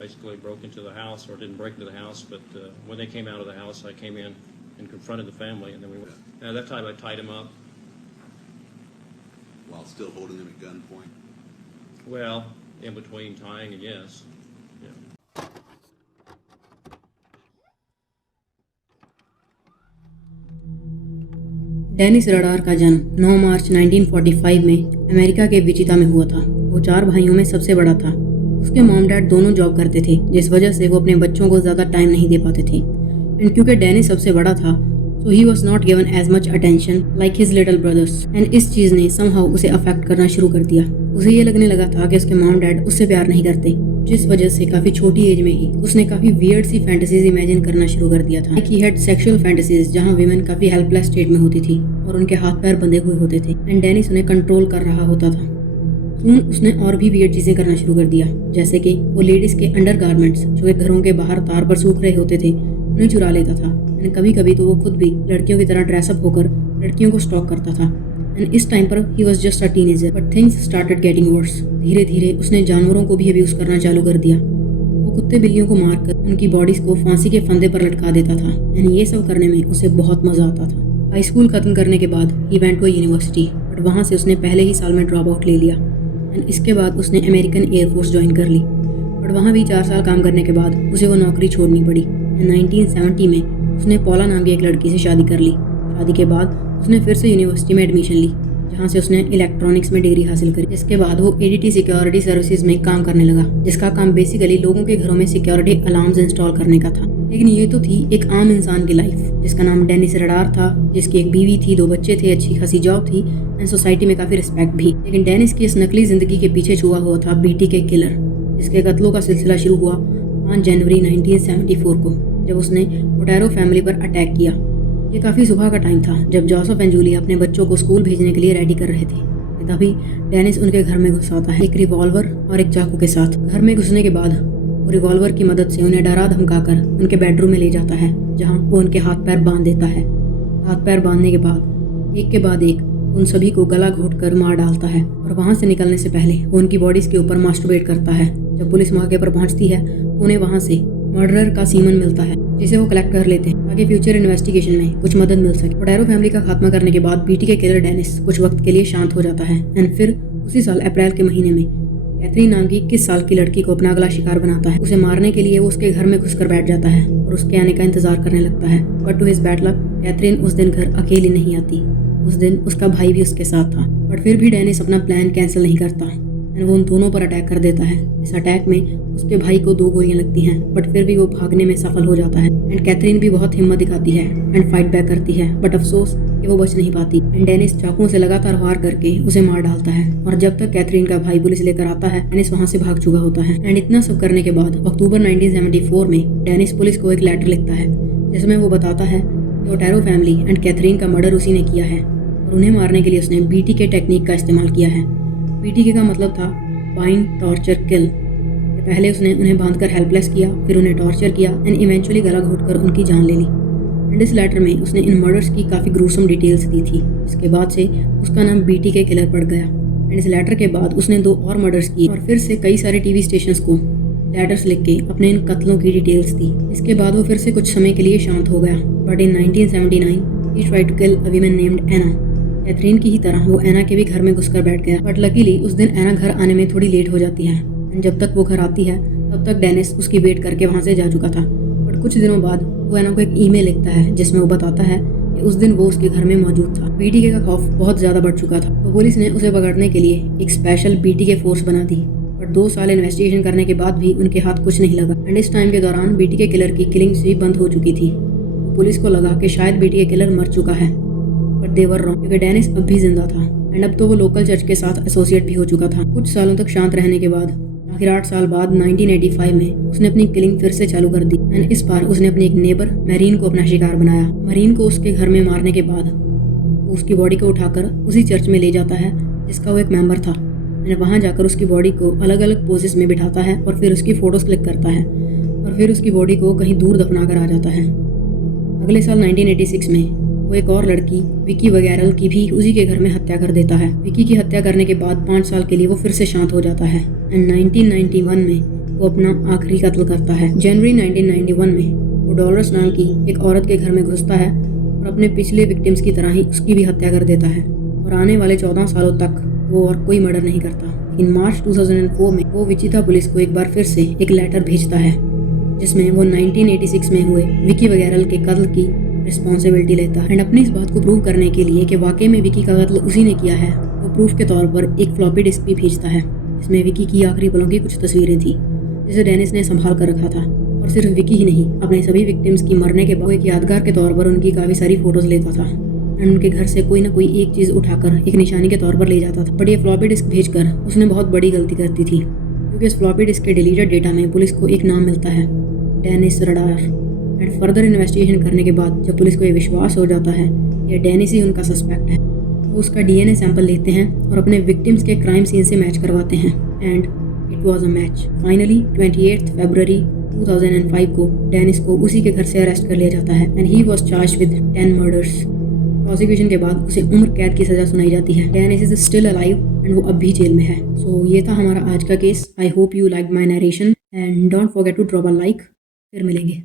Basically broke into the house, or didn't break into the house, but when they came out of the house, I came in and confronted the family, and then we went. At that time, I tied him up. While still holding him at gunpoint? Well, in between tying and yes. Yeah. Dennis Rader का जन्म 9 मार्च 1945 में America के विचिता में हुआ था। वो 4 भाइयों में सबसे बड़ा था। उसके मॉम डैड दोनों जॉब करते थे, जिस वजह से वो अपने बच्चों को ज़्यादा टाइम नहीं दे पाते थे। एंड क्योंकि डेनिस सबसे बड़ा था, so he was not given as much attention like his little brothers. And इस चीज़ ने समहाउ उसे अफेक्ट करना शुरू कर दिया। उसे ये लगने लगा था कि उसके मॉम डैड उससे प्यार नहीं करते, जिस वजह से काफी छोटी एज में ही उसने काफी वियर्ड सी फैंटेसीज इमेजिन करना शुरू कर दिया था। ही हैड सेक्सुअल फैंटेसीज जहां विमेन काफी हेल्पलेस स्टेट में होती थी और उनके हाथ पैर बंधे हुए होते थे, एंड डेनिस उन्हें कंट्रोल कर रहा होता था। सून उसने और भी वियर्ड चीजें करना शुरू कर दिया, जैसे कि वो लेडीज के अंडरगारमेंट्स जो एक घरों के बाहर तार पर सूख रहे होते थे उन्हें चुरा लेता था। एंड कभी कभी तो वो खुद भी लड़कियों की तरह ड्रेसअप होकर लड़कियों को स्टॉक करता था। एंड इस टाइम पर he was just a teenager, but things started getting worse. धीरे धीरे उसने जानवरों को भी अब्यूज करना चालू कर दिया। वो कुत्ते बिल्लियों को मारकर उनकी बॉडीज को फांसी के फंदे पर लटका देता था। एंड ये सब करने में उसे बहुत मजा आता था। हाई स्कूल खत्म करने के बाद ही वेंट टू यूनिवर्सिटी, बट वहाँ से उसने पहले ही साल में ड्रॉप आउट ले लिया। एंड इसके बाद उसने अमेरिकन एयरफोर्स ज्वाइन कर ली, बट वहाँ भी 4 साल काम करने के बाद उसे वो नौकरी छोड़नी पड़ी। एंड 1970 में उसने पॉला नाम की एक लड़की से शादी कर ली। शादी के बाद उसने फिर से यूनिवर्सिटी में एडमिशन ली, जहाँ से उसने इलेक्ट्रॉनिक्स में डिग्री हासिल करी। इसके बाद वो एडीटी सिक्योरिटी सर्विसेज में काम करने लगा, जिसका काम बेसिकली लोगों के घरों में सिक्योरिटी अलार्म्स इंस्टॉल करने का था। लेकिन ये तो थी एक आम इंसान की लाइफ, जिसका नाम डेनिस रडार था, जिसकी एक बीवी थी, 2 बच्चे थे, अच्छी खासी जॉब थी एंड सोसाइटी में काफी रिस्पेक्ट भी। लेकिन डेनिस की इस नकली जिंदगी के पीछे छुआ हुआ था बीटी के किलर, जिसके कत्लों का सिलसिला शुरू हुआ 5 जनवरी 1974 को, जब उसने ओटेरो फैमिली पर अटैक किया। ये काफ़ी सुबह का टाइम था, जब जोसेफ एंड जूलिया अपने बच्चों को स्कूल भेजने के लिए रेडी कर रहे थे। तभी डेनिस उनके घर में घुस आता है, एक रिवॉल्वर और एक चाकू के साथ। घर में घुसने के बाद वो रिवॉल्वर की मदद से उन्हें डरा धमकाकर उनके बेडरूम में ले जाता है, जहाँ वो उनके हाथ पैर बांध देता है। हाथ पैर बांधने के बाद एक के बाद एक उन सभी को गला घोंटकर मार डालता है, और वहाँ से निकलने से पहले वो उनकी बॉडीज के ऊपर मास्टरबेट करता है। जब पुलिस मौके पर पहुँचती है तो उन्हें वहाँ से मर्डरर का सीमन मिलता है, जिसे वो कलेक्ट कर लेते हैं ताकि फ्यूचर इन्वेस्टिगेशन में कुछ मदद मिल सके। ओटेरो फैमिली का खात्मा करने के बाद बीटी के किलर डेनिस कुछ वक्त के लिए शांत हो जाता है। एंड फिर उसी साल अप्रैल के महीने में कैथरीन नाम की 21 साल की लड़की को अपना अगला शिकार बनाता है। उसे मारने के लिए वो उसके घर में घुसकर बैठ जाता है और उसके आने का इंतजार करने लगता है। But to his bad luck, Catherine उस दिन घर अकेली नहीं आती। उस दिन उसका भाई भी उसके साथ था, बट फिर भी डेनिस अपना प्लान कैंसिल नहीं करता एंड वो उन दोनों पर अटैक कर देता है। इस अटैक में उसके भाई को 2 गोलियां लगती हैं, बट फिर भी वो भागने में सफल हो जाता है। एंड कैथरीन भी बहुत हिम्मत दिखाती है एंड फाइट बैक करती है, बट अफसोस कि वो बच नहीं पाती। एंड डेनिस चाकुओं से लगातार वार करके उसे मार डालता है, और जब तक कैथरीन का भाई पुलिस लेकर आता है, डेनिस वहाँ से भाग चुका होता है। एंड इतना सब करने के बाद अक्टूबर 1974 में डेनिस पुलिस को एक लेटर लिखता है, जिसमें वो बताता है कि ओटेरो फैमिली एंड कैथरीन का मर्डर उसी ने किया है, और उन्हें मारने के लिए उसने बीटीके टेक्निक का इस्तेमाल किया है। बीटीके का मतलब था बाइंड, टॉर्चर, किल। पहले उसने उन्हें बांधकर हेल्पलेस किया, फिर उन्हें टॉर्चर किया एंड इवेंचुअली गला घोंटकर उनकी जान ले ली। एंड इस लेटर में उसने इन मर्डर्स की काफ़ी ग्रूसम डिटेल्स दी थी, जिसके बाद से उसका नाम बीटीके किलर पड़ गया। एंड इस लेटर के बाद उसने 2 और मर्डर्स किए और फिर से कई सारे टीवी स्टेशंस को लेटर्स लिख के अपने इन कत्लों की डिटेल्स दी। इसके बाद वो फिर से कुछ समय के लिए शांत हो गया, but in 1979 he tried to kill a woman named Anna. Catherine की ही तरह वो एना के भी घर में घुसकर बैठ गया, बट लकीली उस दिन एना घर आने में थोड़ी लेट हो जाती है। एंड जब तक वो घर आती है तब तक डेनिस उसकी वेट करके वहाँ से जा चुका था। बट कुछ दिनों बाद वो एना को एक ईमेल लिखता है, जिसमें वो बताता है कि उस दिन वो उसके घर में मौजूद था। बीटीके का खौफ बहुत ज़्यादा बढ़ चुका था, तो पुलिस ने उसे पकड़ने के लिए एक स्पेशल बीटीके फोर्स बना दी। बट 2 साल इन्वेस्टिगेशन करने के बाद भी उनके हाथ कुछ नहीं लगा। एंड इस टाइम के दौरान बीटीके किलर की किलिंग्स भी बंद हो चुकी थी। तो पुलिस को लगा कि शायद बीटीके किलर मर चुका है, बट दे वर रॉन्ग, क्योंकि डेनिस अब भी जिंदा था। एंड अब तो वो लोकल चर्च के साथ एसोसिएट भी हो चुका था। कुछ सालों तक शांत रहने के बाद आखिर 8 साल बाद 1985 में उसने अपनी किलिंग फिर से चालू कर दी। एंड इस बार उसने अपने एक नेबर मरीन को अपना शिकार बनाया। मरीन को उसके घर में मारने के बाद वो उसकी बॉडी को उठाकर उसी चर्च में ले जाता है जिसका वो एक मेंबर था। एंड वहाँ जाकर उसकी बॉडी को अलग अलग पोजेस में बिठाता है और फिर उसकी फोटोज क्लिक करता है, और फिर उसकी बॉडी को कहीं दूर दफना कर आ जाता है। अगले साल 1986 में वो एक और लड़की विकी वगैरल की भी उसी के घर में हत्या कर देता है। विकी की हत्या करने के बाद 5 साल के लिए वो फिर से शांत हो जाता है। एंड 1991 में वो अपना आखिरी कत्ल करता है। जनवरी 1991 में वो डॉलर्स नाम की एक औरत के घर में घुसता है और अपने पिछले विक्टिम्स की तरह ही उसकी भी हत्या कर देता है और आने वाले 14 सालों तक वो और कोई मर्डर नहीं करता। इन मार्च 2004 में वो विचिता पुलिस को एक बार फिर से एक लेटर भेजता है जिसमें वो 1986 में हुए विकी वगैरल के कत्ल की रिस्पॉन्सिबिलिटी लेता है एंड अपनी इस बात को प्रूव करने के लिए कि वाकई में विकी का कत्ल उसी ने किया है, वो प्रूफ के तौर पर एक फ्लॉपी डिस्क भी भेजता है जिसमें विकी की आखिरी पलों की कुछ तस्वीरें थी जिसे डेनिस ने संभाल कर रखा था। और सिर्फ विकी ही नहीं, अपने सभी विक्टिम्स की मरने के बाद एक यादगार के तौर पर उनकी काफ़ी सारी फोटोज लेता था एंड उनके घर से कोई ना कोई एक चीज़ उठाकर एक निशानी के तौर पर ले जाता था। बट ये फ्लॉपी डिस्क भेजकर उसने बहुत बड़ी गलती कर दी थी क्योंकि इस फ्लॉपी डिस्क के डिलीटेड डेटा में पुलिस को एक नाम मिलता है, Dennis Rader. And further investigation करने के बाद जब पुलिस को ये विश्वास हो जाता है कि डेनिस ही उनका सस्पेक्ट है, वो उसका DNA सैंपल लेते हैं और अपने विक्टिम्स के क्राइम सीन से मैच करवाते हैं and it was a match. Finally 28 फरवरी 2005 को डेनिस को उसी के घर से अरेस्ट कर लिया जाता है and he was charged with 10 murders. Prosecution के बाद उसे उम्र कैद की सजा सुनाई जाती है। Dennis is still alive and वो अब भी जेल में है। सो ये था हमारा आज का केस। I hope you like my narration and don't forget to drop a like. फिर मिलेंगे।